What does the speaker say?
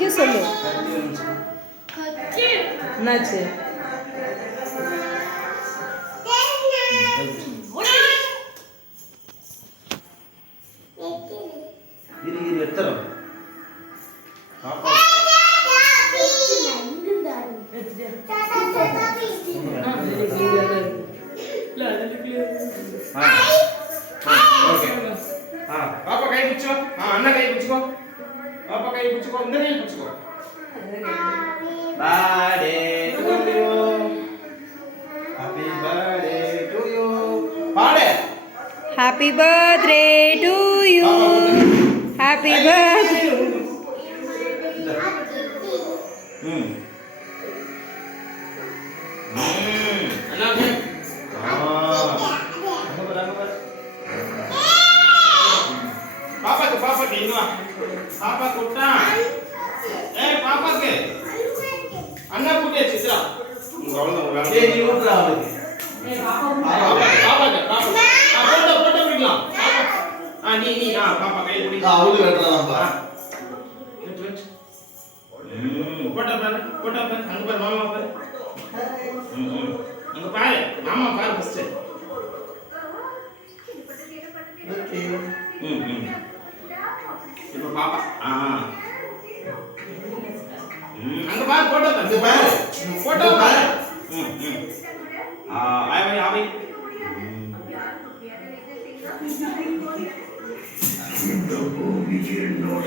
Thank you சொல்லு. என்னாச்சு? பாப்பா கை பிடிச்சோ. அண்ணா கை பிடிச்சுக்கோ. பாப்பா கை பிடிச்சுக்கோ. இந்த கை பிடிச்சுக்கோ. Birthday to you. Happy birthday to you. பாடு. Happy birthday to you. Happy birthday. அண்ணா பாப்பாக்கு இங்க வா. பாப்பா கூட்டா. பாப்பாக்கு அண்ணா கூட்டியா சித்ரா. நீ ஊட்றா அவளுக்கு. பாப்பாக்கு போட்டோ பிடிக்கலாம். நீ பாப்பா கையில பிடி. அவளுக்கு வெட்டறாம்பா. போட்டோ பாரு அங்க பாரு மாமா பாரு. அங்க பாரு மாமா பாரு ஃபர்ஸ்ட். ஓகே. இப்போ பாப்பா அங்க பாரு போட்டோ பாரு. போட்டோ பாரு. ஆவை The movie என்னோட